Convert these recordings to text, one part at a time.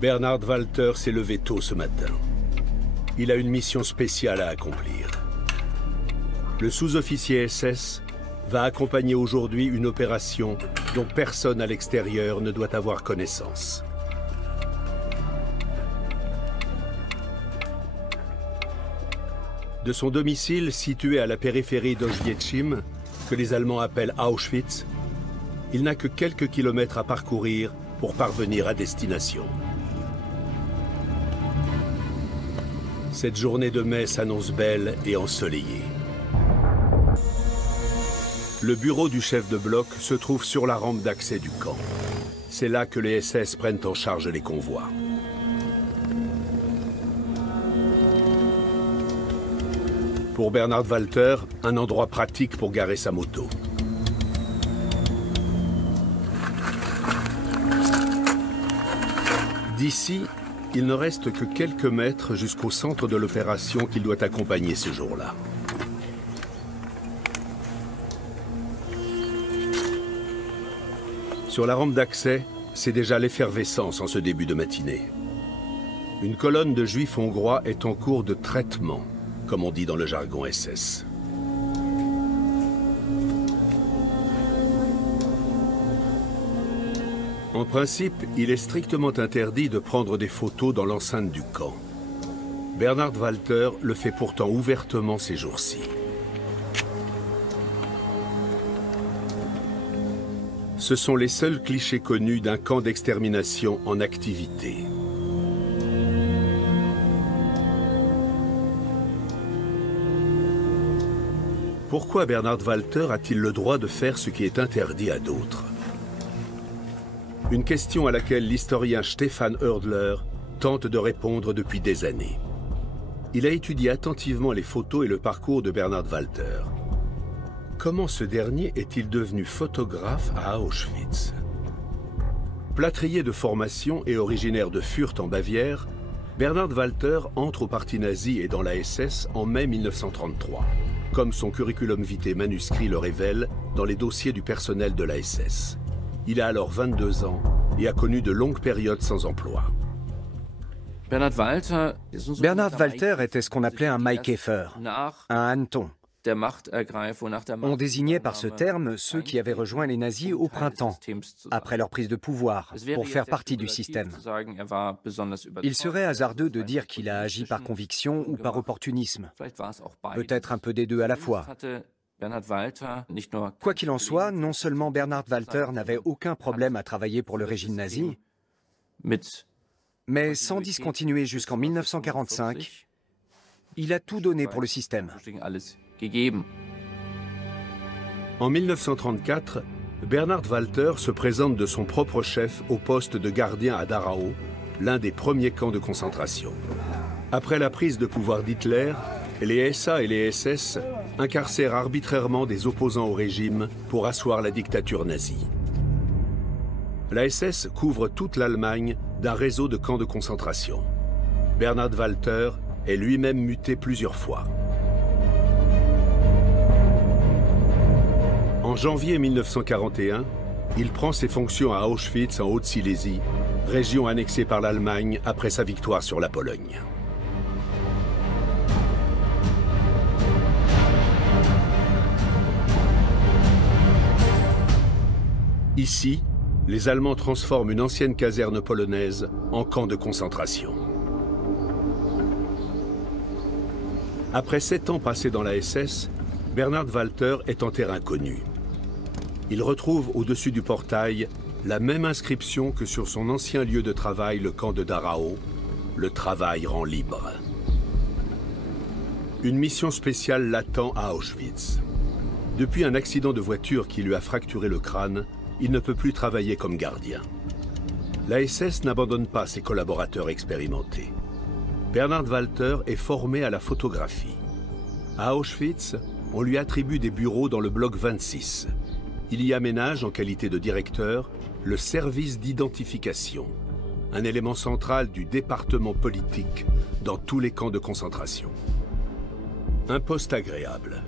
Bernhard Walter s'est levé tôt ce matin. Il a une mission spéciale à accomplir. Le sous-officier SS va accompagner aujourd'hui une opération dont personne à l'extérieur ne doit avoir connaissance. De son domicile situé à la périphérie d'Auschwitz, que les Allemands appellent Auschwitz, il n'a que quelques kilomètres à parcourir pour parvenir à destination. Cette journée de mai s'annonce belle et ensoleillée. Le bureau du chef de bloc se trouve sur la rampe d'accès du camp. C'est là que les SS prennent en charge les convois. Pour Bernhard Walter, un endroit pratique pour garer sa moto. D'ici, il ne reste que quelques mètres jusqu'au centre de l'opération qu'il doit accompagner ce jour-là. Sur la rampe d'accès, c'est déjà l'effervescence en ce début de matinée. Une colonne de juifs hongrois est en cours de traitement, comme on dit dans le jargon SS. En principe, il est strictement interdit de prendre des photos dans l'enceinte du camp. Bernhard Walter le fait pourtant ouvertement ces jours-ci. Ce sont les seuls clichés connus d'un camp d'extermination en activité. Pourquoi Bernhard Walter a-t-il le droit de faire ce qui est interdit à d'autres? Une question à laquelle l'historien Stefan Hördler tente de répondre depuis des années. Il a étudié attentivement les photos et le parcours de Bernhard Walter. Comment ce dernier est-il devenu photographe à Auschwitz? Plâtrier de formation et originaire de Fürth en Bavière, Bernhard Walter entre au parti nazi et dans la SS en mai 1933, comme son curriculum vitae manuscrit le révèle dans les dossiers du personnel de la SS. Il a alors 22 ans et a connu de longues périodes sans emploi. Bernhard Walter était ce qu'on appelait un Maikäfer, un hanneton. On désignait par ce terme ceux qui avaient rejoint les nazis au printemps, après leur prise de pouvoir, pour faire partie du système. Il serait hasardeux de dire qu'il a agi par conviction ou par opportunisme, peut-être un peu des deux à la fois. Quoi qu'il en soit, non seulement Bernhard Walter n'avait aucun problème à travailler pour le régime nazi, mais sans discontinuer jusqu'en 1945, il a tout donné pour le système. En 1934, Bernhard Walter se présente de son propre chef au poste de gardien à Dachau, l'un des premiers camps de concentration. Après la prise de pouvoir d'Hitler, les SA et les SS incarcèrent arbitrairement des opposants au régime pour asseoir la dictature nazie. La SS couvre toute l'Allemagne d'un réseau de camps de concentration. Bernhard Walter est lui-même muté plusieurs fois. En janvier 1941, il prend ses fonctions à Auschwitz en Haute-Silésie, région annexée par l'Allemagne après sa victoire sur la Pologne. Ici, les Allemands transforment une ancienne caserne polonaise en camp de concentration. Après 7 ans passés dans la SS, Bernhard Walter est en terrain connu. Il retrouve au-dessus du portail la même inscription que sur son ancien lieu de travail, le camp de Dachau, le travail rend libre. Une mission spéciale l'attend à Auschwitz. Depuis un accident de voiture qui lui a fracturé le crâne, il ne peut plus travailler comme gardien. La SS n'abandonne pas ses collaborateurs expérimentés. Bernhard Walter est formé à la photographie. À Auschwitz, on lui attribue des bureaux dans le bloc 26. Il y aménage, en qualité de directeur, le service d'identification, un élément central du département politique dans tous les camps de concentration. Un poste agréable.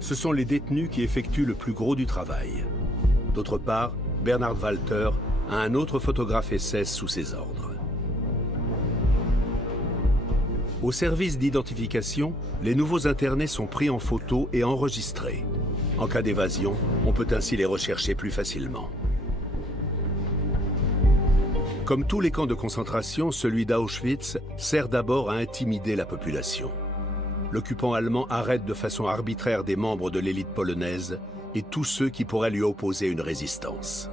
Ce sont les détenus qui effectuent le plus gros du travail. D'autre part, Bernhard Walter a un autre photographe SS sous ses ordres. Au service d'identification, les nouveaux internés sont pris en photo et enregistrés. En cas d'évasion, on peut ainsi les rechercher plus facilement. Comme tous les camps de concentration, celui d'Auschwitz sert d'abord à intimider la population. L'occupant allemand arrête de façon arbitraire des membres de l'élite polonaise et tous ceux qui pourraient lui opposer une résistance.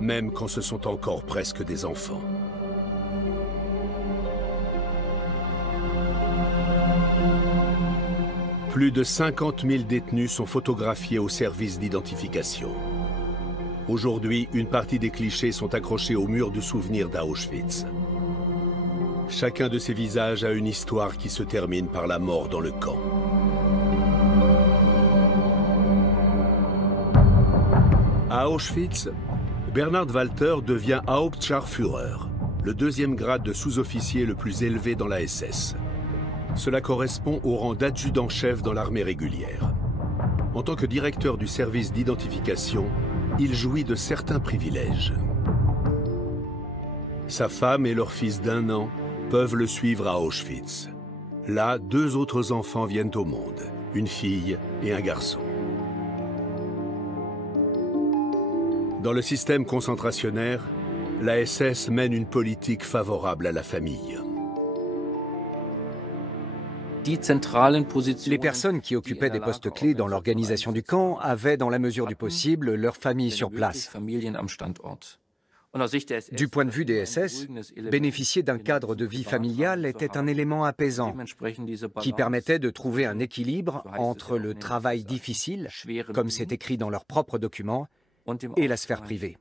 Même quand ce sont encore presque des enfants. Plus de 50 000 détenus sont photographiés au service d'identification. Aujourd'hui, une partie des clichés sont accrochés au mur du souvenir d'Auschwitz. Chacun de ces visages a une histoire qui se termine par la mort dans le camp. À Auschwitz, Bernhard Walter devient Hauptscharführer, le deuxième grade de sous-officier le plus élevé dans la SS. Cela correspond au rang d'adjudant-chef dans l'armée régulière. En tant que directeur du service d'identification, il jouit de certains privilèges. Sa femme et leur fils d'1 an peuvent le suivre à Auschwitz. Là, 2 autres enfants viennent au monde, une fille et un garçon. Dans le système concentrationnaire, la SS mène une politique favorable à la famille. Les personnes qui occupaient des postes clés dans l'organisation du camp avaient, dans la mesure du possible, leur famille sur place. Du point de vue des SS, bénéficier d'un cadre de vie familiale était un élément apaisant qui permettait de trouver un équilibre entre le travail difficile, comme c'est écrit dans leurs propres documents, et la sphère privée.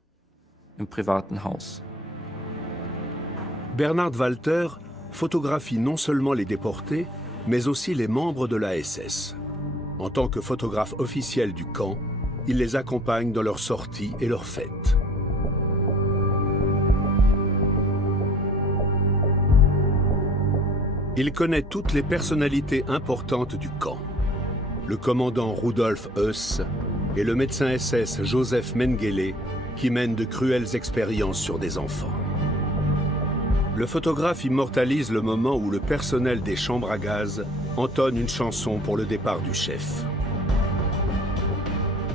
Bernhard Walter photographie non seulement les déportés, mais aussi les membres de la SS. En tant que photographe officiel du camp, il les accompagne dans leurs sorties et leurs fêtes. Il connaît toutes les personnalités importantes du camp. Le commandant Rudolf Höss et le médecin SS Joseph Mengele, qui mènent de cruelles expériences sur des enfants. Le photographe immortalise le moment où le personnel des chambres à gaz entonne une chanson pour le départ du chef.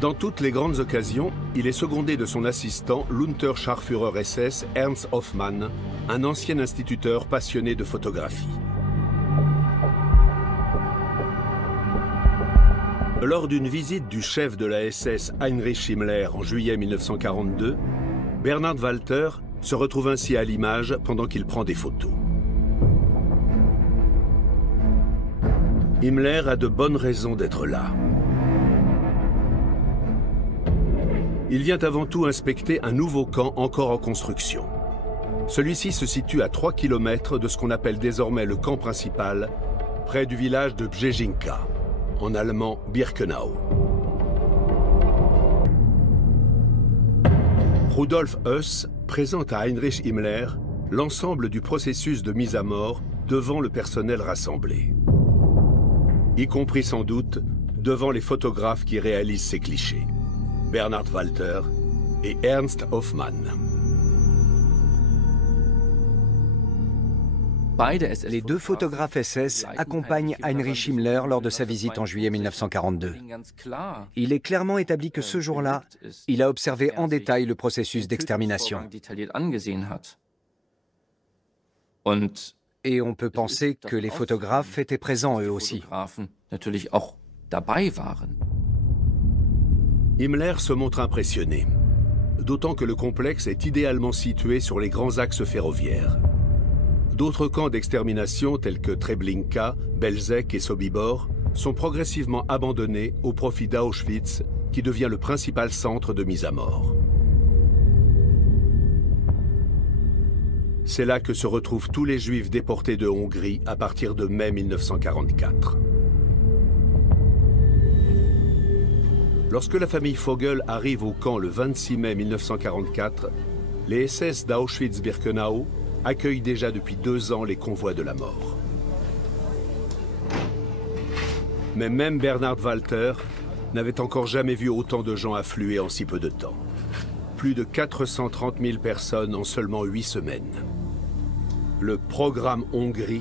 Dans toutes les grandes occasions, il est secondé de son assistant, l'Unterscharführer SS Ernst Hoffmann, un ancien instituteur passionné de photographie. Lors d'une visite du chef de la SS Heinrich Himmler en juillet 1942, Bernhard Walter se retrouve ainsi à l'image pendant qu'il prend des photos. Himmler a de bonnes raisons d'être là. Il vient avant tout inspecter un nouveau camp encore en construction. Celui-ci se situe à 3 km de ce qu'on appelle désormais le camp principal, près du village de Brzezинka, en allemand Birkenau. Rudolf Höss présente à Heinrich Himmler l'ensemble du processus de mise à mort devant le personnel rassemblé, y compris sans doute devant les photographes qui réalisent ces clichés, Bernhard Walter et Ernst Hoffmann. Les 2 photographes SS accompagnent Heinrich Himmler lors de sa visite en juillet 1942. Il est clairement établi que ce jour-là, il a observé en détail le processus d'extermination. Et on peut penser que les photographes étaient présents eux aussi. Himmler se montre impressionné, d'autant que le complexe est idéalement situé sur les grands axes ferroviaires. D'autres camps d'extermination tels que Treblinka, Belzec et Sobibor sont progressivement abandonnés au profit d'Auschwitz, qui devient le principal centre de mise à mort. C'est là que se retrouvent tous les Juifs déportés de Hongrie à partir de mai 1944. Lorsque la famille Vogel arrive au camp le 26 mai 1944, les SS d'Auschwitz-Birkenau accueillent déjà depuis 2 ans les convois de la mort. Mais même Bernhard Walter n'avait encore jamais vu autant de gens affluer en si peu de temps. Plus de 430 000 personnes en seulement 8 semaines. Le programme Hongrie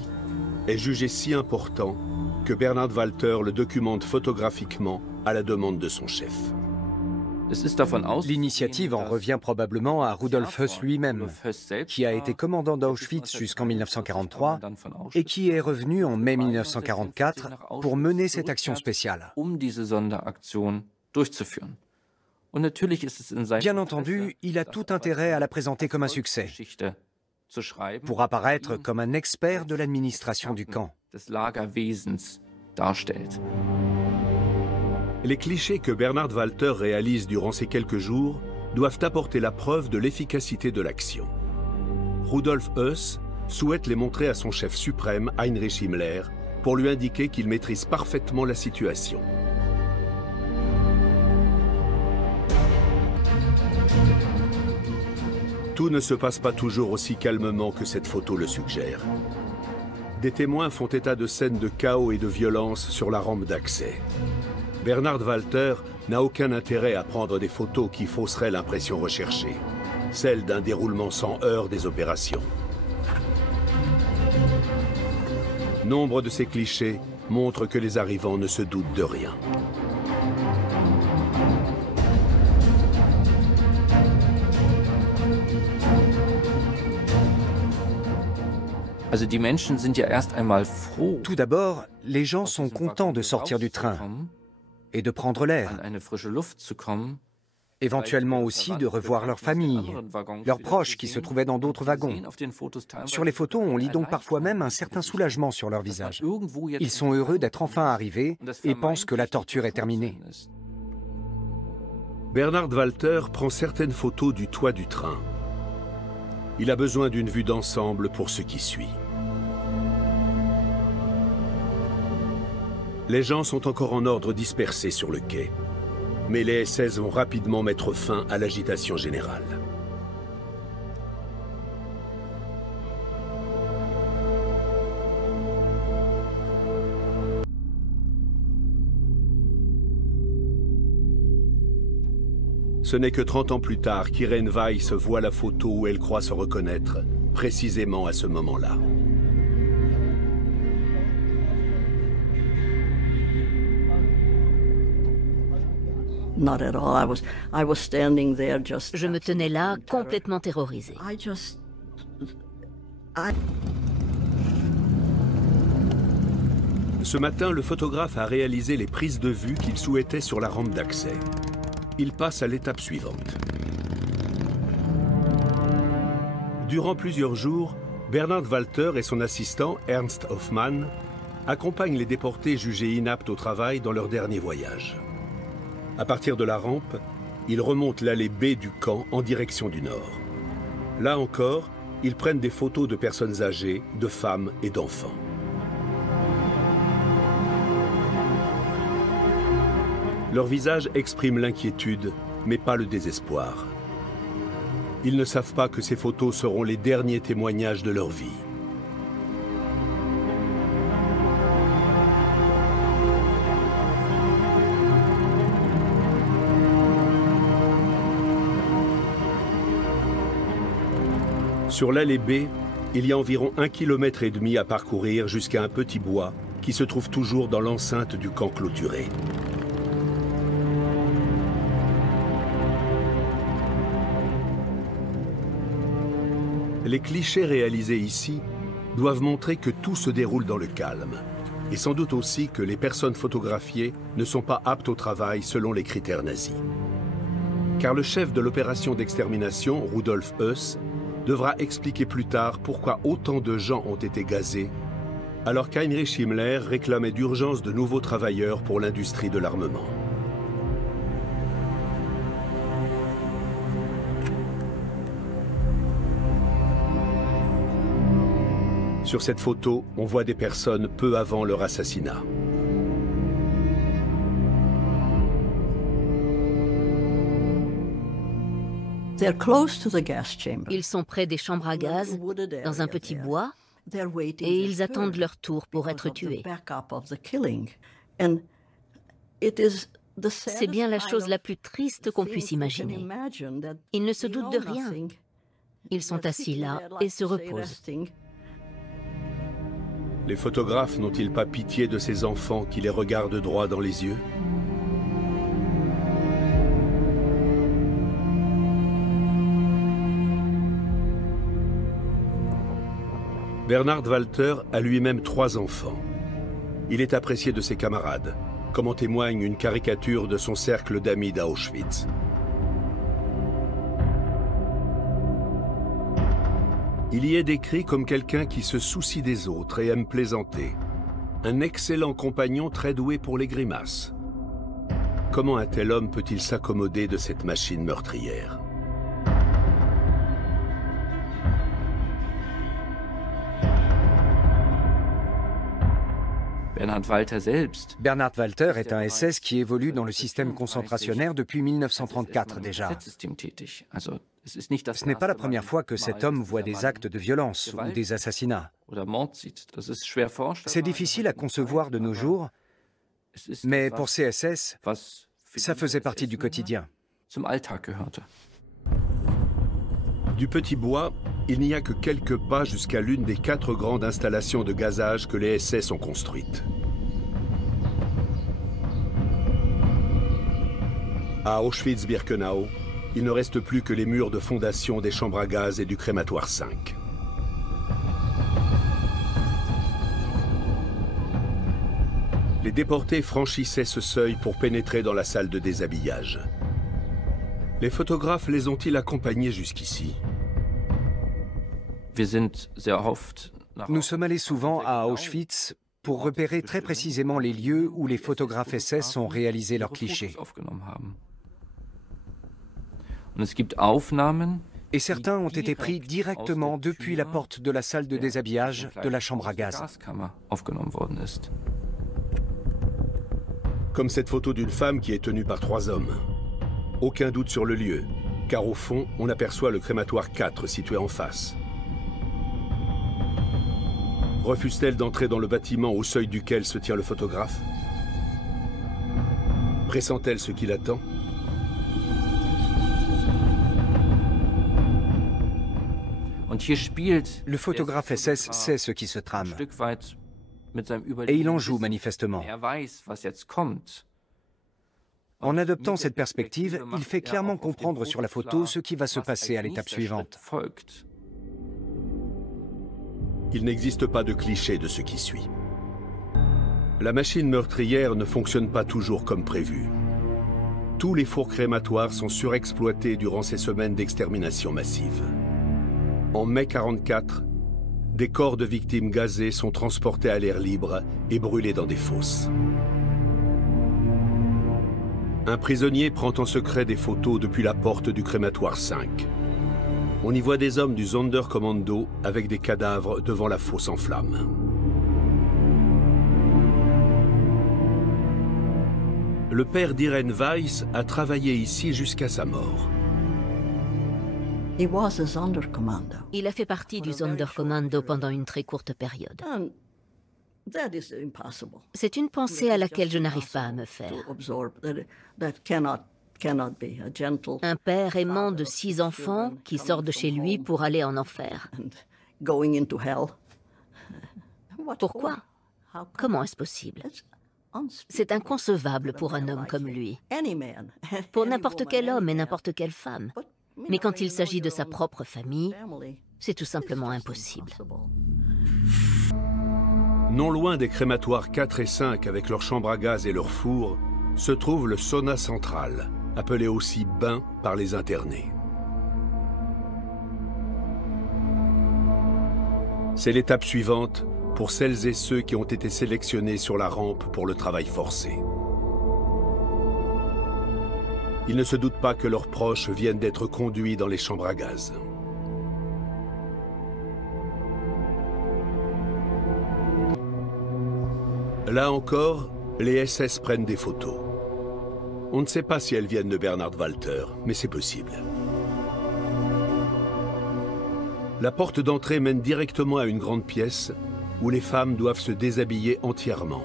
est jugé si important que Bernhard Walter le documente photographiquement à la demande de son chef. L'initiative en revient probablement à Rudolf Höss lui-même, qui a été commandant d'Auschwitz jusqu'en 1943 et qui est revenu en mai 1944 pour mener cette action spéciale. Bien entendu, il a tout intérêt à la présenter comme un succès, pour apparaître comme un expert de l'administration du camp. Les clichés que Bernhard Walter réalise durant ces quelques jours doivent apporter la preuve de l'efficacité de l'action. Rudolf Höss souhaite les montrer à son chef suprême, Heinrich Himmler, pour lui indiquer qu'il maîtrise parfaitement la situation. Tout ne se passe pas toujours aussi calmement que cette photo le suggère. Des témoins font état de scènes de chaos et de violence sur la rampe d'accès. Bernhard Walter n'a aucun intérêt à prendre des photos qui fausseraient l'impression recherchée, celle d'un déroulement sans heurts des opérations. Nombre de ces clichés montrent que les arrivants ne se doutent de rien. Tout d'abord, les gens sont contents de sortir du train et de prendre l'air, éventuellement aussi de revoir leur famille, leurs proches qui se trouvaient dans d'autres wagons. Sur les photos, on lit donc parfois même un certain soulagement sur leur visage. Ils sont heureux d'être enfin arrivés et pensent que la torture est terminée. Bernhard Walter prend certaines photos du toit du train. Il a besoin d'une vue d'ensemble pour ce qui suit. Les gens sont encore en ordre dispersés sur le quai. Mais les SS vont rapidement mettre fin à l'agitation générale. Ce n'est que 30 ans plus tard qu'Irene Weiss voit la photo où elle croit se reconnaître, précisément à ce moment-là. Je me tenais là, complètement terrorisée. Ce matin, le photographe a réalisé les prises de vue qu'il souhaitait sur la rampe d'accès. Il passe à l'étape suivante. Durant plusieurs jours, Bernhard Walter et son assistant, Ernst Hoffmann, accompagnent les déportés jugés inaptes au travail dans leur dernier voyage. À partir de la rampe, ils remontent l'allée B du camp en direction du nord. Là encore, ils prennent des photos de personnes âgées, de femmes et d'enfants. Leur visage exprime l'inquiétude, mais pas le désespoir. Ils ne savent pas que ces photos seront les derniers témoignages de leur vie. Sur l'allée B, il y a environ 1,5 km à parcourir jusqu'à un petit bois qui se trouve toujours dans l'enceinte du camp clôturé. Les clichés réalisés ici doivent montrer que tout se déroule dans le calme, et sans doute aussi que les personnes photographiées ne sont pas aptes au travail selon les critères nazis. Car le chef de l'opération d'extermination, Rudolf Höss, devra expliquer plus tard pourquoi autant de gens ont été gazés, alors qu'Heinrich Himmler réclamait d'urgence de nouveaux travailleurs pour l'industrie de l'armement. Sur cette photo, on voit des personnes peu avant leur assassinat. Ils sont près des chambres à gaz, dans un petit bois, et ils attendent leur tour pour être tués. C'est bien la chose la plus triste qu'on puisse imaginer. Ils ne se doutent de rien. Ils sont assis là et se reposent. Les photographes n'ont-ils pas pitié de ces enfants qui les regardent droit dans les yeux? Bernhard Walter a lui-même 3 enfants. Il est apprécié de ses camarades, comme en témoigne une caricature de son cercle d'amis d'Auschwitz. Il y est décrit comme quelqu'un qui se soucie des autres et aime plaisanter. Un excellent compagnon très doué pour les grimaces. Comment un tel homme peut-il s'accommoder de cette machine meurtrière? Bernhard Walter est un SS qui évolue dans le système concentrationnaire depuis 1934 déjà. Ce n'est pas la première fois que cet homme voit des actes de violence ou des assassinats. C'est difficile à concevoir de nos jours, mais pour ces SS, ça faisait partie du quotidien. Du Petit Bois, il n'y a que quelques pas jusqu'à l'une des 4 grandes installations de gazage que les SS ont construites. À Auschwitz-Birkenau, il ne reste plus que les murs de fondation des chambres à gaz et du crématoire 5. Les déportés franchissaient ce seuil pour pénétrer dans la salle de déshabillage. Les photographes les ont-ils accompagnés jusqu'ici? Nous sommes allés souvent à Auschwitz pour repérer très précisément les lieux où les photographes SS ont réalisé leurs clichés. Et certains ont été pris directement depuis la porte de la salle de déshabillage de la chambre à gaz. Comme cette photo d'une femme qui est tenue par 3 hommes. Aucun doute sur le lieu, car au fond, on aperçoit le crématoire 4 situé en face. Refuse-t-elle d'entrer dans le bâtiment au seuil duquel se tient le photographe? Pressent-elle ce qui l'attend? Le photographe SS sait ce qui se trame. Et il en joue manifestement. En adoptant cette perspective, il fait clairement comprendre sur la photo ce qui va se passer à l'étape suivante. Il n'existe pas de cliché de ce qui suit. La machine meurtrière ne fonctionne pas toujours comme prévu. Tous les fours crématoires sont surexploités durant ces semaines d'extermination massive. En mai 1944, des corps de victimes gazées sont transportés à l'air libre et brûlés dans des fosses. Un prisonnier prend en secret des photos depuis la porte du crématoire 5. On y voit des hommes du Sonderkommando avec des cadavres devant la fosse en flammes. Le père d'Irene Weiss a travaillé ici jusqu'à sa mort. Il a fait partie du Sonderkommando pendant une très courte période. C'est une pensée à laquelle je n'arrive pas à me faire. Un père aimant de 6 enfants qui sort de chez lui pour aller en enfer. Pourquoi? Comment est-ce possible? C'est inconcevable pour un homme comme lui. Pour n'importe quel homme et n'importe quelle femme. Mais quand il s'agit de sa propre famille, c'est tout simplement impossible. Non loin des crématoires 4 et 5 avec leurs chambres à gaz et leurs fours, se trouve le sauna central, appelé aussi bain par les internés. C'est l'étape suivante pour celles et ceux qui ont été sélectionnés sur la rampe pour le travail forcé. Ils ne se doutent pas que leurs proches viennent d'être conduits dans les chambres à gaz. Là encore, les SS prennent des photos. On ne sait pas si elles viennent de Bernhard Walter, mais c'est possible. La porte d'entrée mène directement à une grande pièce où les femmes doivent se déshabiller entièrement.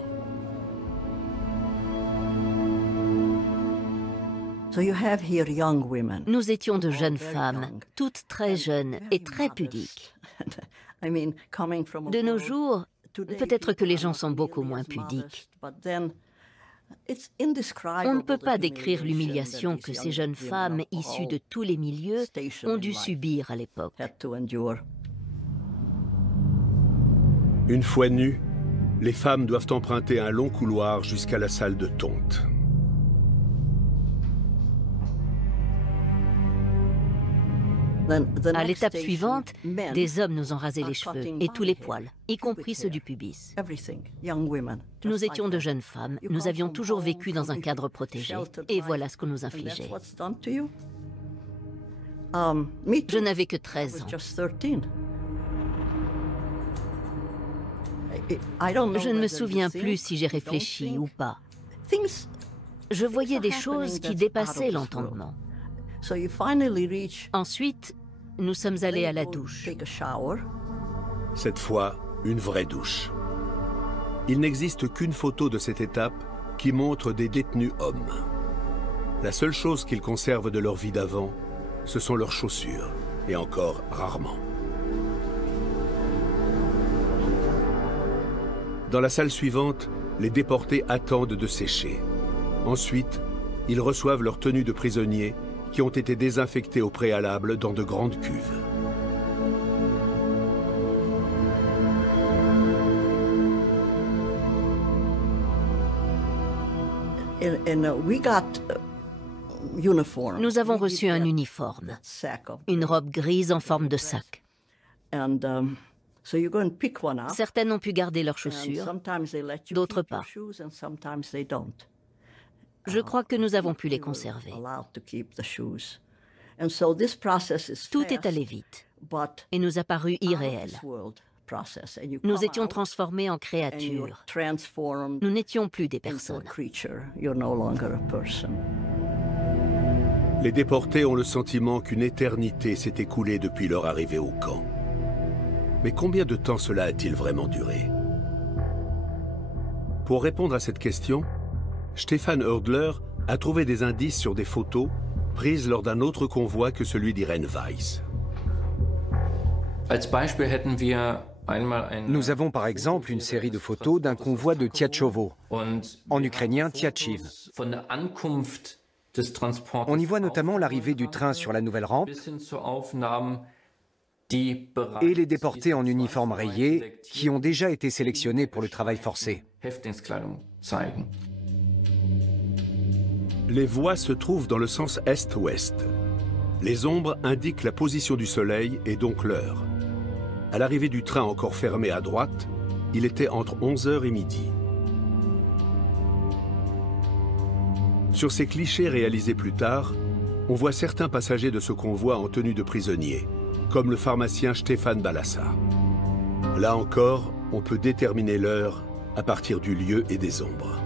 Nous étions de jeunes femmes, toutes très jeunes et très pudiques. De nos jours, Peut-être que les gens sont beaucoup moins pudiques. On ne peut pas décrire l'humiliation que ces jeunes femmes issues de tous les milieux ont dû subir à l'époque. Une fois nues, les femmes doivent emprunter un long couloir jusqu'à la salle de tonte. À l'étape suivante, des hommes nous ont rasé les cheveux et tous les poils, y compris ceux du pubis. Nous étions de jeunes femmes, nous avions toujours vécu dans un cadre protégé, et voilà ce qu'on nous infligeait. Je n'avais que 13 ans. Je ne me souviens plus si j'ai réfléchi ou pas. Je voyais des choses qui dépassaient l'entendement. Ensuite, nous sommes allés à la douche. Cette fois, une vraie douche. Il n'existe qu'une photo de cette étape qui montre des détenus hommes. La seule chose qu'ils conservent de leur vie d'avant, ce sont leurs chaussures, et encore rarement. Dans la salle suivante, les déportés attendent de sécher. Ensuite, ils reçoivent leur tenue de prisonniers qui ont été désinfectés au préalable dans de grandes cuves. Nous avons reçu un uniforme, une robe grise en forme de sac. Certaines ont pu garder leurs chaussures, d'autres pas. Je crois que nous avons pu les conserver. Tout est allé vite et nous a paru irréel. Nous étions transformés en créatures. Nous n'étions plus des personnes. Les déportés ont le sentiment qu'une éternité s'est écoulée depuis leur arrivée au camp. Mais combien de temps cela a-t-il vraiment duré? Pour répondre à cette question, Stefan Hördler a trouvé des indices sur des photos prises lors d'un autre convoi que celui d'Irene Weiss. Nous avons par exemple une série de photos d'un convoi de Tchatchovo, en ukrainien Tchatchiv. On y voit notamment l'arrivée du train sur la nouvelle rampe et les déportés en uniforme rayé qui ont déjà été sélectionnés pour le travail forcé. Les voies se trouvent dans le sens est-ouest. Les ombres indiquent la position du soleil et donc l'heure. À l'arrivée du train encore fermé à droite, il était entre 11h et midi. Sur ces clichés réalisés plus tard, on voit certains passagers de ce convoi en tenue de prisonnier, comme le pharmacien Stefan Balassa. Là encore, on peut déterminer l'heure à partir du lieu et des ombres.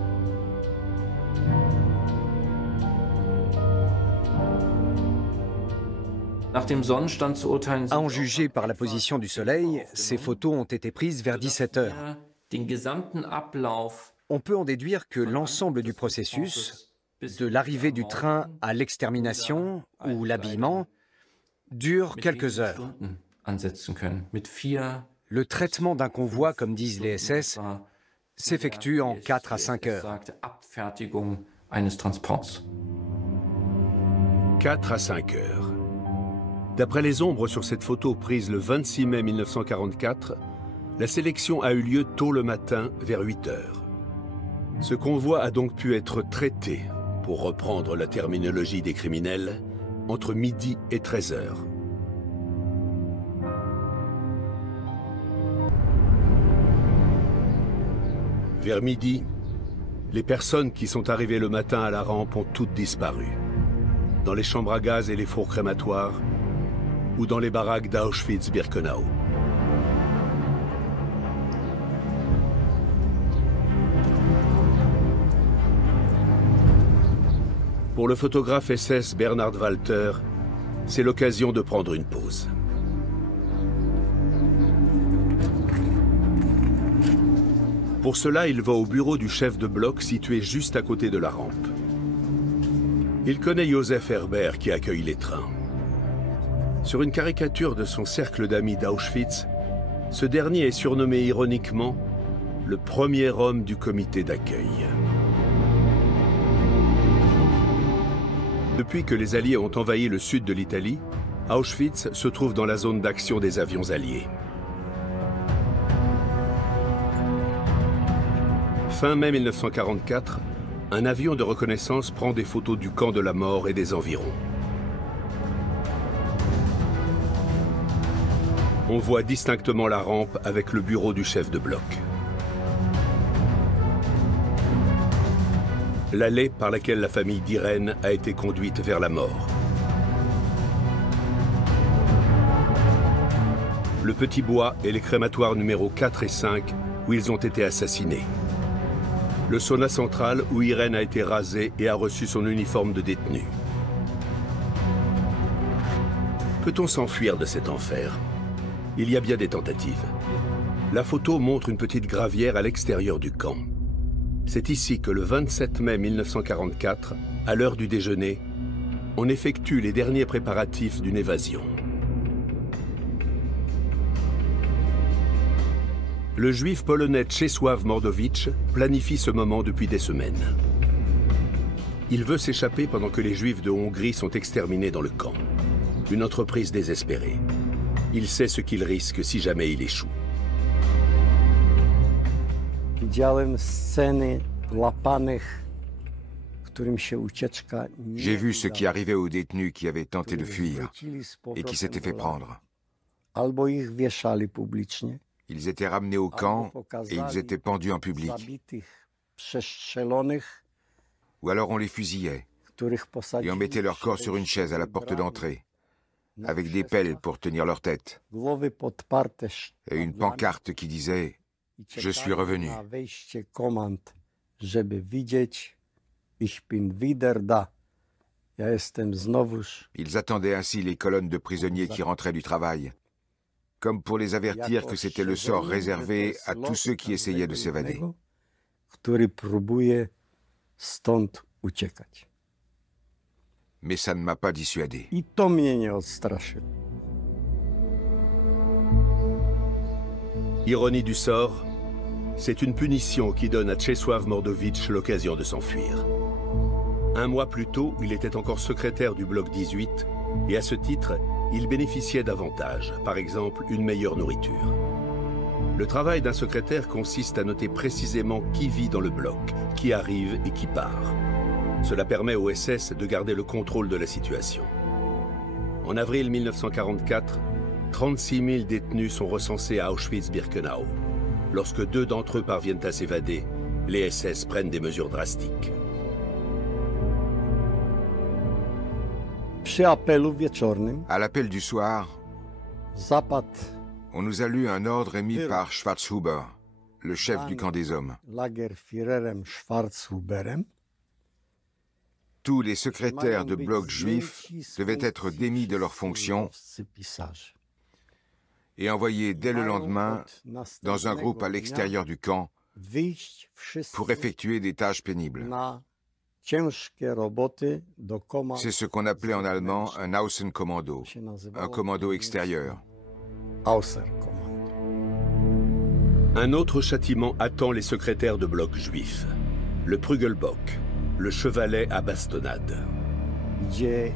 À en juger par la position du soleil, ces photos ont été prises vers 17h. On peut en déduire que l'ensemble du processus, de l'arrivée du train à l'extermination ou l'habillement, dure quelques heures. Le traitement d'un convoi, comme disent les SS, s'effectue en 4 à 5 heures. 4 à 5 heures. D'après les ombres sur cette photo prise le 26 mai 1944, la sélection a eu lieu tôt le matin, vers 8 heures. Ce convoi a donc pu être traité, pour reprendre la terminologie des criminels, entre midi et 13 heures. Vers midi, les personnes qui sont arrivées le matin à la rampe ont toutes disparu. Dans les chambres à gaz et les fours crématoires, ou dans les baraques d'Auschwitz-Birkenau. Pour le photographe SS Bernhard Walter, c'est l'occasion de prendre une pause. Pour cela, il va au bureau du chef de bloc situé juste à côté de la rampe. Il connaît Josef Herbert qui accueille les trains. Sur une caricature de son cercle d'amis d'Auschwitz, ce dernier est surnommé ironiquement le premier homme du comité d'accueil. Depuis que les Alliés ont envahi le sud de l'Italie, Auschwitz se trouve dans la zone d'action des avions alliés. Fin mai 1944, un avion de reconnaissance prend des photos du camp de la mort et des environs. On voit distinctement la rampe avec le bureau du chef de bloc. L'allée par laquelle la famille d'Irène a été conduite vers la mort. Le Petit Bois et les crématoires numéros 4 et 5 où ils ont été assassinés. Le sauna central où Irène a été rasée et a reçu son uniforme de détenu. Peut-on s'enfuir de cet enfer? Il y a bien des tentatives. La photo montre une petite gravière à l'extérieur du camp. C'est ici que le 27 mai 1944, à l'heure du déjeuner, on effectue les derniers préparatifs d'une évasion. Le juif polonais Czesław Mordowicz planifie ce moment depuis des semaines. Il veut s'échapper pendant que les juifs de Hongrie sont exterminés dans le camp. Une entreprise désespérée. Il sait ce qu'il risque si jamais il échoue. J'ai vu ce qui arrivait aux détenus qui avaient tenté de fuir et qui s'étaient fait prendre. Ils étaient ramenés au camp et ils étaient pendus en public. Ou alors on les fusillait et on mettait leur corps sur une chaise à la porte d'entrée, avec des pelles pour tenir leur tête, et une pancarte qui disait « Je suis revenu ». Ils attendaient ainsi les colonnes de prisonniers qui rentraient du travail, comme pour les avertir que c'était le sort réservé à tous ceux qui essayaient de s'évader. Mais ça ne m'a pas dissuadé. Ironie du sort, c'est une punition qui donne à Czesław Mordowicz l'occasion de s'enfuir. Un mois plus tôt, il était encore secrétaire du bloc 18 et à ce titre, il bénéficiait d'avantages, par exemple une meilleure nourriture. Le travail d'un secrétaire consiste à noter précisément qui vit dans le bloc, qui arrive et qui part. Cela permet au SS de garder le contrôle de la situation. En avril 1944, 36 000 détenus sont recensés à Auschwitz-Birkenau. Lorsque 2 d'entre eux parviennent à s'évader, les SS prennent des mesures drastiques. À l'appel du soir, on nous a lu un ordre émis par Schwarzhuber, le chef du camp des hommes. Tous les secrétaires de blocs juifs devaient être démis de leurs fonctions et envoyés dès le lendemain dans un groupe à l'extérieur du camp pour effectuer des tâches pénibles. C'est ce qu'on appelait en allemand un Außenkommando, un commando extérieur. Un autre châtiment attend les secrétaires de blocs juifs, le Prügelbock, le chevalet à bastonnade. J'ai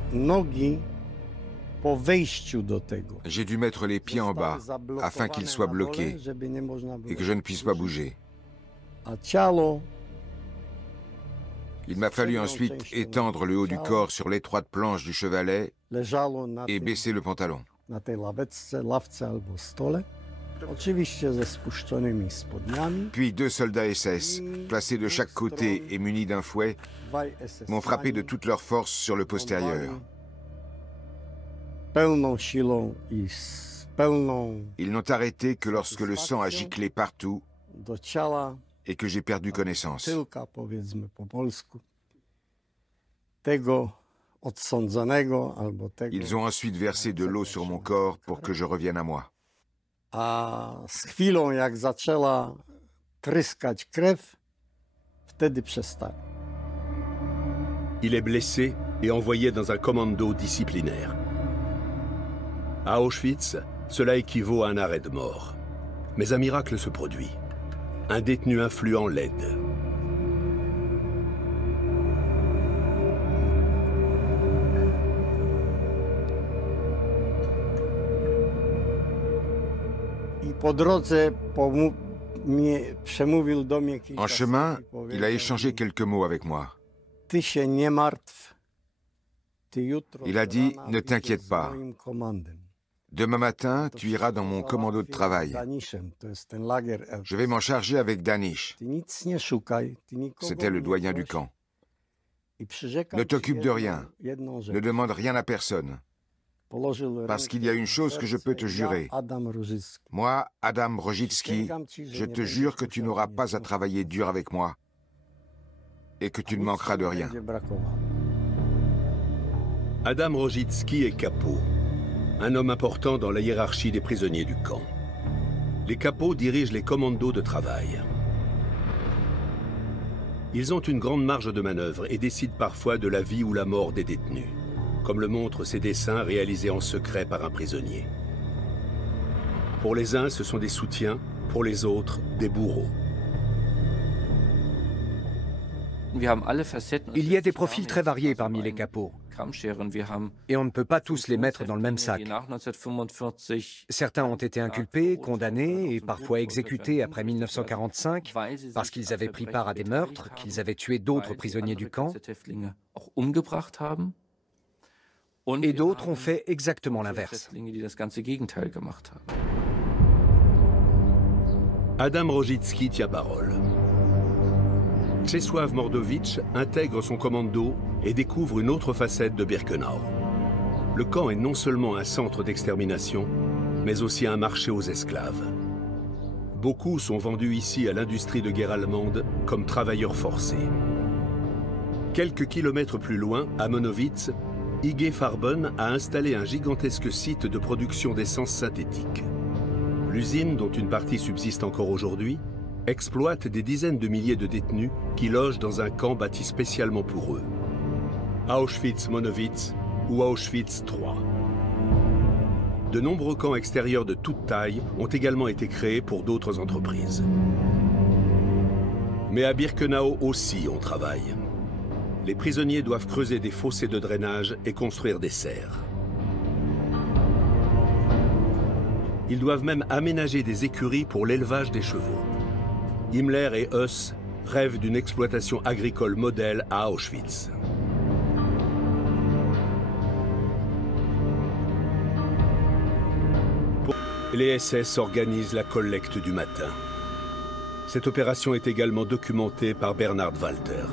dû mettre les pieds en bas afin qu'ils soient bloqués et que je ne puisse pas bouger. Il m'a fallu ensuite étendre le haut du corps sur l'étroite planche du chevalet et baisser le pantalon. Puis 2 soldats SS, placés de chaque côté et munis d'un fouet, m'ont frappé de toute leur force sur le postérieur. Ils n'ont arrêté que lorsque le sang a giclé partout et que j'ai perdu connaissance. Ils ont ensuite versé de l'eau sur mon corps pour que je revienne à moi. Il est blessé et envoyé dans un commando disciplinaire. À Auschwitz, cela équivaut à un arrêt de mort. Mais un miracle se produit. un détenu influent l'aide. En chemin, il a échangé quelques mots avec moi. Il a dit « Ne t'inquiète pas. Demain matin, tu iras dans mon commando de travail. Je vais m'en charger avec Danish. » C'était le doyen du camp. « Ne t'occupe de rien. Ne demande rien à personne. Parce qu'il y a une chose que je peux te jurer. Moi, Adam Rojicki, je te jure que tu n'auras pas à travailler dur avec moi et que tu ne manqueras de rien. » Adam Rojicki est capot, un homme important dans la hiérarchie des prisonniers du camp. Les capots dirigent les commandos de travail. Ils ont une grande marge de manœuvre et décident parfois de la vie ou la mort des détenus, comme le montrent ces dessins réalisés en secret par un prisonnier. Pour les uns, ce sont des soutiens, pour les autres, des bourreaux. Il y a des profils très variés parmi les capots. Et on ne peut pas tous les mettre dans le même sac. Certains ont été inculpés, condamnés et parfois exécutés après 1945 parce qu'ils avaient pris part à des meurtres, qu'ils avaient tué d'autres prisonniers du camp. Et d'autres ont fait exactement l'inverse. Adam Rojicki tient parole. Czesław Mordowicz intègre son commando et découvre une autre facette de Birkenau. Le camp est non seulement un centre d'extermination, mais aussi un marché aux esclaves. Beaucoup sont vendus ici à l'industrie de guerre allemande comme travailleurs forcés. Quelques kilomètres plus loin, à Monowitz, IG Farben a installé un gigantesque site de production d'essence synthétique. L'usine, dont une partie subsiste encore aujourd'hui, exploite des dizaines de milliers de détenus qui logent dans un camp bâti spécialement pour eux. Auschwitz-Monowitz ou Auschwitz III. De nombreux camps extérieurs de toute taille ont également été créés pour d'autres entreprises. Mais à Birkenau aussi on travaille. Les prisonniers doivent creuser des fossés de drainage et construire des serres. Ils doivent même aménager des écuries pour l'élevage des chevaux. Himmler et Heuss rêvent d'une exploitation agricole modèle à Auschwitz. Les SS organisent la collecte du matin. Cette opération est également documentée par Bernhard Walter.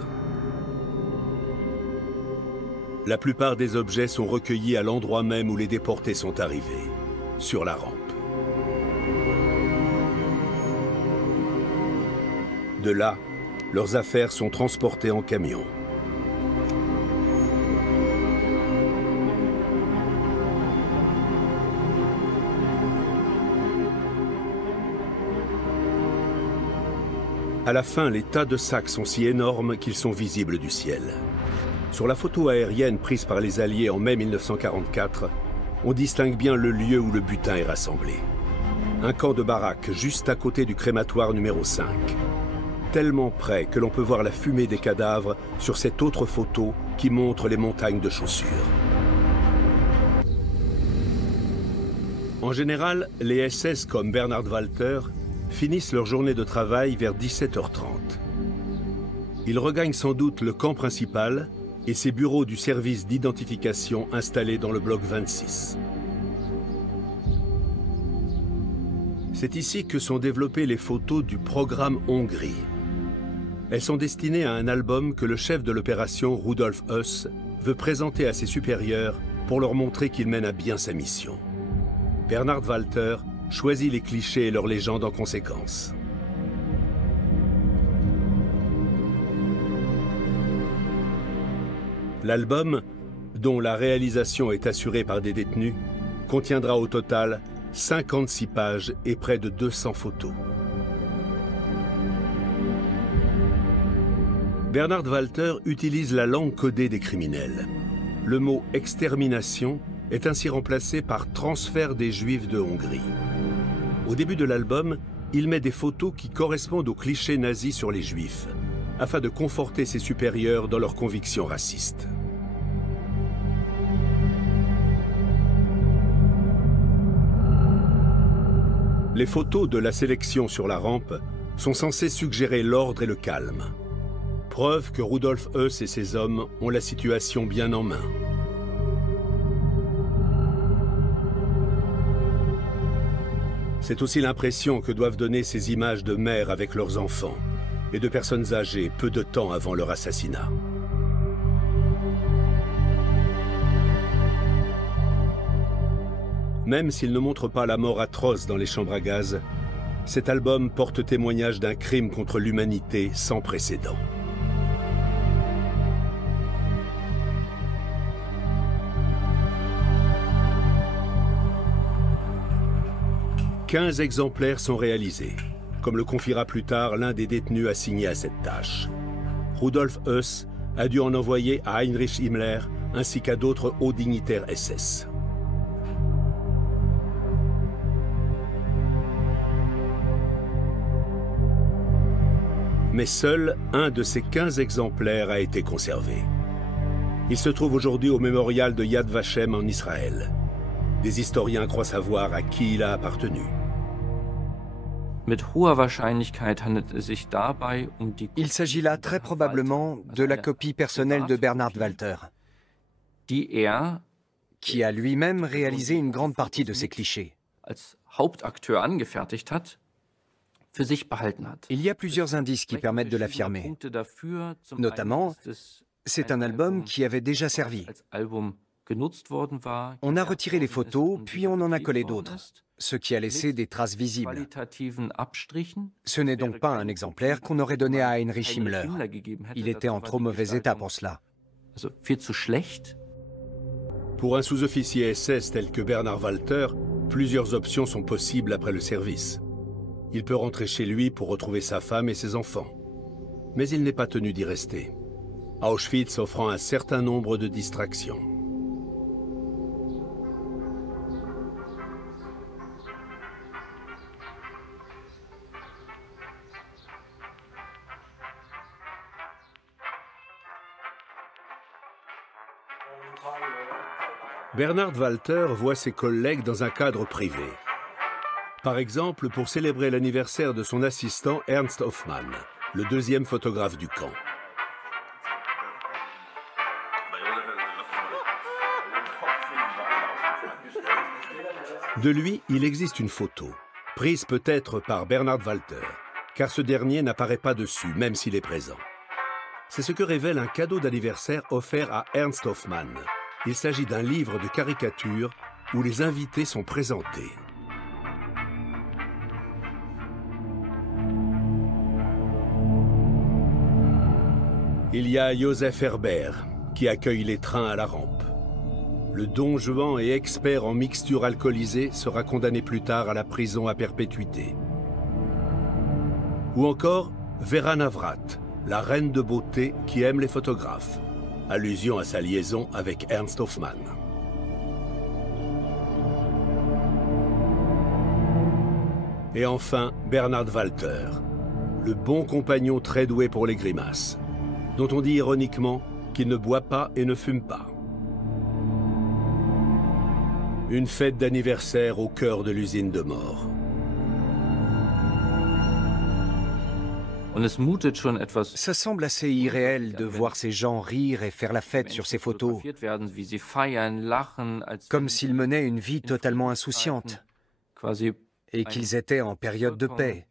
La plupart des objets sont recueillis à l'endroit même où les déportés sont arrivés, sur la rampe. De là, leurs affaires sont transportées en camion. À la fin, les tas de sacs sont si énormes qu'ils sont visibles du ciel. Sur la photo aérienne prise par les Alliés en mai 1944, on distingue bien le lieu où le butin est rassemblé. Un camp de baraques juste à côté du crématoire numéro 5. Tellement près que l'on peut voir la fumée des cadavres sur cette autre photo qui montre les montagnes de chaussures. En général, les SS comme Bernhard Walter finissent leur journée de travail vers 17h30. Ils regagnent sans doute le camp principal et ses bureaux du service d'identification installés dans le bloc 26. C'est ici que sont développées les photos du programme Hongrie. Elles sont destinées à un album que le chef de l'opération, Rudolf Heuss, veut présenter à ses supérieurs pour leur montrer qu'il mène à bien sa mission. Bernhard Walter choisit les clichés et leurs légendes en conséquence. L'album, dont la réalisation est assurée par des détenus, contiendra au total 56 pages et près de 200 photos. Bernhard Walter utilise la langue codée des criminels. Le mot « extermination » est ainsi remplacé par « transfert des Juifs de Hongrie ». Au début de l'album, il met des photos qui correspondent aux clichés nazis sur les Juifs, afin de conforter ses supérieurs dans leurs convictions racistes. Les photos de la sélection sur la rampe sont censées suggérer l'ordre et le calme. Preuve que Rudolf Höss et ses hommes ont la situation bien en main. C'est aussi l'impression que doivent donner ces images de mères avec leurs enfants et de personnes âgées peu de temps avant leur assassinat. Même s'il ne montre pas la mort atroce dans les chambres à gaz, cet album porte témoignage d'un crime contre l'humanité sans précédent. « 15 exemplaires sont réalisés, comme le confiera plus tard l'un des détenus assigné à cette tâche. Rudolf Höss a dû en envoyer à Heinrich Himmler ainsi qu'à d'autres hauts dignitaires SS. Mais seul un de ces 15 exemplaires a été conservé. Il se trouve aujourd'hui au mémorial de Yad Vashem en Israël. Des historiens croient savoir à qui il a appartenu. Il s'agit là très probablement de la copie personnelle de Bernhard Walter, qui a lui-même réalisé une grande partie de ces clichés. Il y a plusieurs indices qui permettent de l'affirmer. Notamment, c'est un album qui avait déjà servi. On a retiré les photos, puis on en a collé d'autres, ce qui a laissé des traces visibles. Ce n'est donc pas un exemplaire qu'on aurait donné à Heinrich Himmler. Il était en trop mauvais état pour cela. Pour un sous-officier SS tel que Bernhard Walter, plusieurs options sont possibles après le service. Il peut rentrer chez lui pour retrouver sa femme et ses enfants. Mais il n'est pas tenu d'y rester, Auschwitz offrant un certain nombre de distractions. Bernhard Walter voit ses collègues dans un cadre privé. Par exemple, pour célébrer l'anniversaire de son assistant Ernst Hoffmann, le deuxième photographe du camp. De lui, il existe une photo, prise peut-être par Bernhard Walter, car ce dernier n'apparaît pas dessus, même s'il est présent. C'est ce que révèle un cadeau d'anniversaire offert à Ernst Hoffmann. Il s'agit d'un livre de caricatures où les invités sont présentés. Il y a Joseph Herbert, qui accueille les trains à la rampe. Le don Juan et expert en mixture alcoolisée sera condamné plus tard à la prison à perpétuité. Ou encore Vera Navrat, la reine de beauté qui aime les photographes. Allusion à sa liaison avec Ernst Hoffmann. Et enfin, Bernhard Walter, le bon compagnon très doué pour les grimaces, dont on dit ironiquement qu'il ne boit pas et ne fume pas. Une fête d'anniversaire au cœur de l'usine de mort. Ça semble assez irréel de voir ces gens rire et faire la fête sur ces photos, comme s'ils menaient une vie totalement insouciante et qu'ils étaient en période de paix.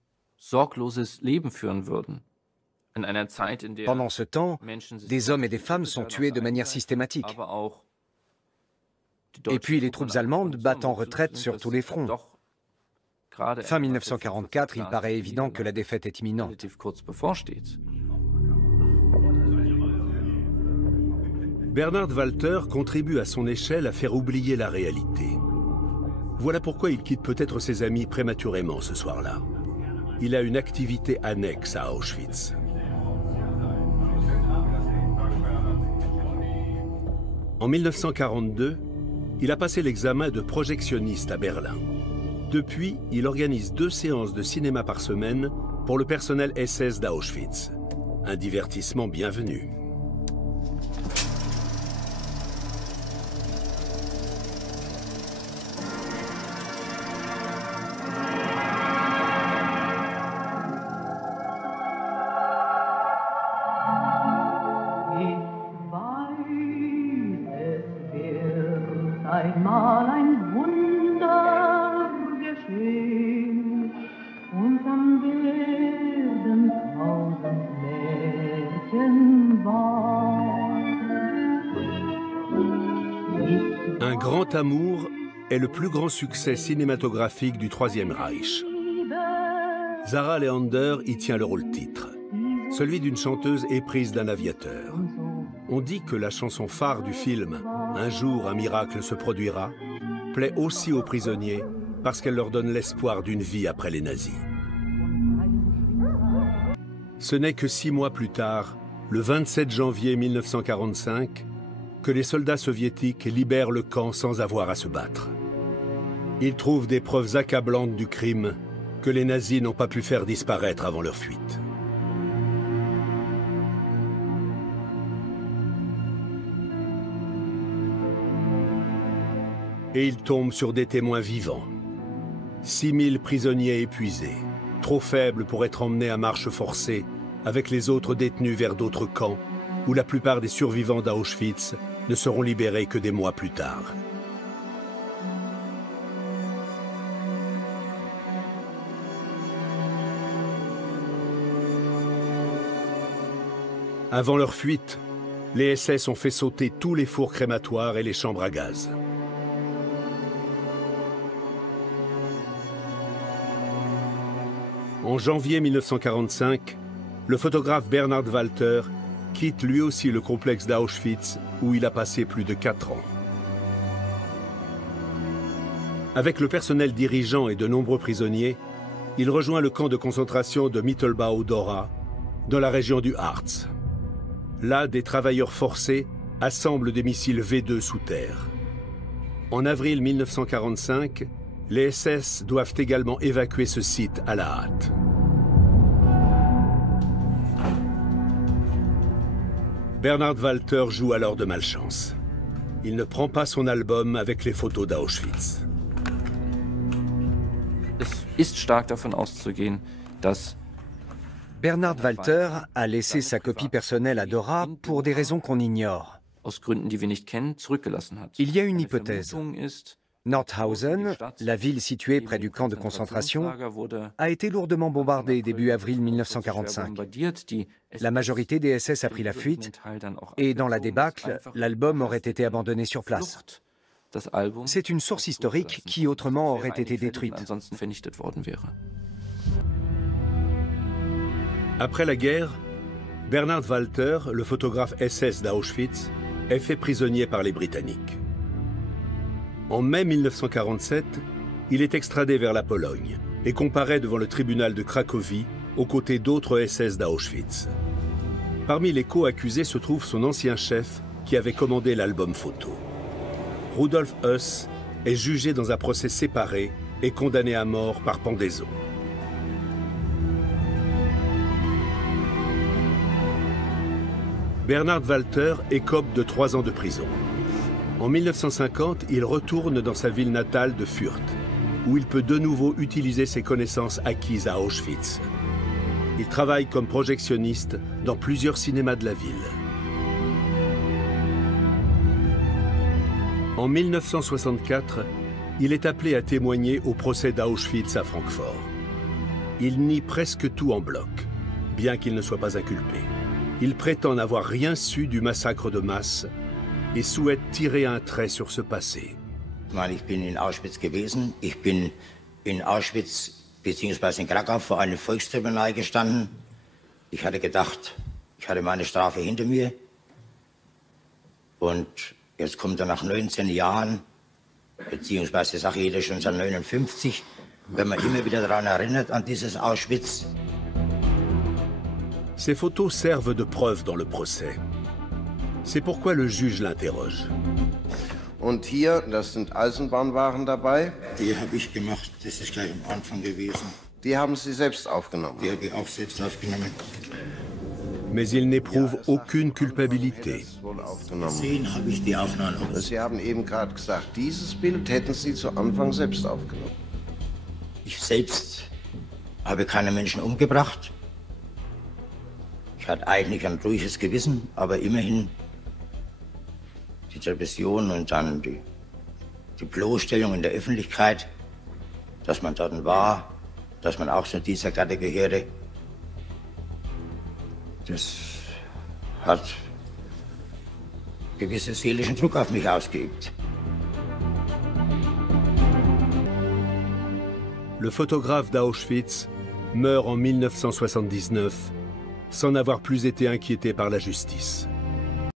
Pendant ce temps, des hommes et des femmes sont tués de manière systématique. Et puis les troupes allemandes battent en retraite sur tous les fronts. Fin 1944, il paraît évident que la défaite est imminente. Bernhard Walter contribue à son échelle à faire oublier la réalité. Voilà pourquoi il quitte peut-être ses amis prématurément ce soir-là. Il a une activité annexe à Auschwitz. En 1942, il a passé l'examen de projectionniste à Berlin. Depuis, il organise 2 séances de cinéma par semaine pour le personnel SS d'Auschwitz. Un divertissement bienvenu. Un grand amour est le plus grand succès cinématographique du Troisième Reich. Zara Leander y tient le rôle-titre, celui d'une chanteuse éprise d'un aviateur. On dit que la chanson phare du film « Un jour, un miracle se produira » plaît aussi aux prisonniers parce qu'elle leur donne l'espoir d'une vie après les nazis. Ce n'est que 6 mois plus tard, le 27 janvier 1945, que les soldats soviétiques libèrent le camp sans avoir à se battre. Ils trouvent des preuves accablantes du crime que les nazis n'ont pas pu faire disparaître avant leur fuite. Et ils tombent sur des témoins vivants. 6000 prisonniers épuisés, trop faibles pour être emmenés à marche forcée avec les autres détenus vers d'autres camps, où la plupart des survivants d'Auschwitz ne seront libérés que des mois plus tard. Avant leur fuite, les SS ont fait sauter tous les fours crématoires et les chambres à gaz. En janvier 1945, le photographe Bernhard Walter quitte lui aussi le complexe d'Auschwitz où il a passé plus de 4 ans. Avec le personnel dirigeant et de nombreux prisonniers, il rejoint le camp de concentration de Mittelbau-Dora, dans la région du Harz. Là, des travailleurs forcés assemblent des missiles V2 sous terre. En avril 1945, les SS doivent également évacuer ce site à la hâte. Bernhard Walter joue alors de malchance. Il ne prend pas son album avec les photos d'Auschwitz. Bernhard Walter a laissé sa copie personnelle à Dora pour des raisons qu'on ignore. Il y a une hypothèse. Nordhausen, la ville située près du camp de concentration, a été lourdement bombardée début avril 1945. La majorité des SS a pris la fuite et dans la débâcle, l'album aurait été abandonné sur place. C'est une source historique qui autrement aurait été détruite. Après la guerre, Bernhard Walter, le photographe SS d'Auschwitz, est fait prisonnier par les Britanniques. En mai 1947, il est extradé vers la Pologne et comparaît devant le tribunal de Cracovie aux côtés d'autres SS d'Auschwitz. Parmi les co-accusés se trouve son ancien chef qui avait commandé l'album photo. Rudolf Höss est jugé dans un procès séparé et condamné à mort par pendaison. Bernhard Walter écope de 3 ans de prison. En 1950, il retourne dans sa ville natale de Fürth, où il peut de nouveau utiliser ses connaissances acquises à Auschwitz. Il travaille comme projectionniste dans plusieurs cinémas de la ville. En 1964, il est appelé à témoigner au procès d'Auschwitz à Francfort. Il nie presque tout en bloc, bien qu'il ne soit pas inculpé. Il prétend n'avoir rien su du massacre de masse et souhaite tirer un trait sur ce passé. Ich bin in Auschwitz gewesen. Ich bin in Auschwitz bzw. in Krakau vor einem Volkstribunal gestanden. Ich hatte gedacht, ich hatte meine Strafe hinter mir. Und jetzt kommt er nach 19 Jahren, beziehungsweise sage ich jeder schon seit 59, wenn man immer wieder daran erinnert, an dieses Auschwitz. Ces photos servent de preuve dans le procès. C'est pourquoi le juge l'interroge. Und hier, das sind Eisenbahnwaren dabei. Die habe ich gemacht, das ist gleich am Anfang gewesen. Die haben Sie selbst aufgenommen? Die habe ich auch selbst aufgenommen. Mais il n'éprouve aucune culpabilité. Gesehen habe ich die Aufnahmen. Sie haben eben gerade gesagt, dieses Bild hätten Sie zu Anfang selbst aufgenommen. Ich selbst habe keine Menschen umgebracht. Ich hatte eigentlich ein ruhiges Gewissen, aber immerhin die Depression und dann die Bloßstellung in der Öffentlichkeit, dass man dort war, dass man auch zu dieser Gattung gehörte, das hat gewissen seelischen Druck auf mich ausgeübt. Le photographe d'Auschwitz meurt en 1979 sans n'avoir plus été inquiété par la justice.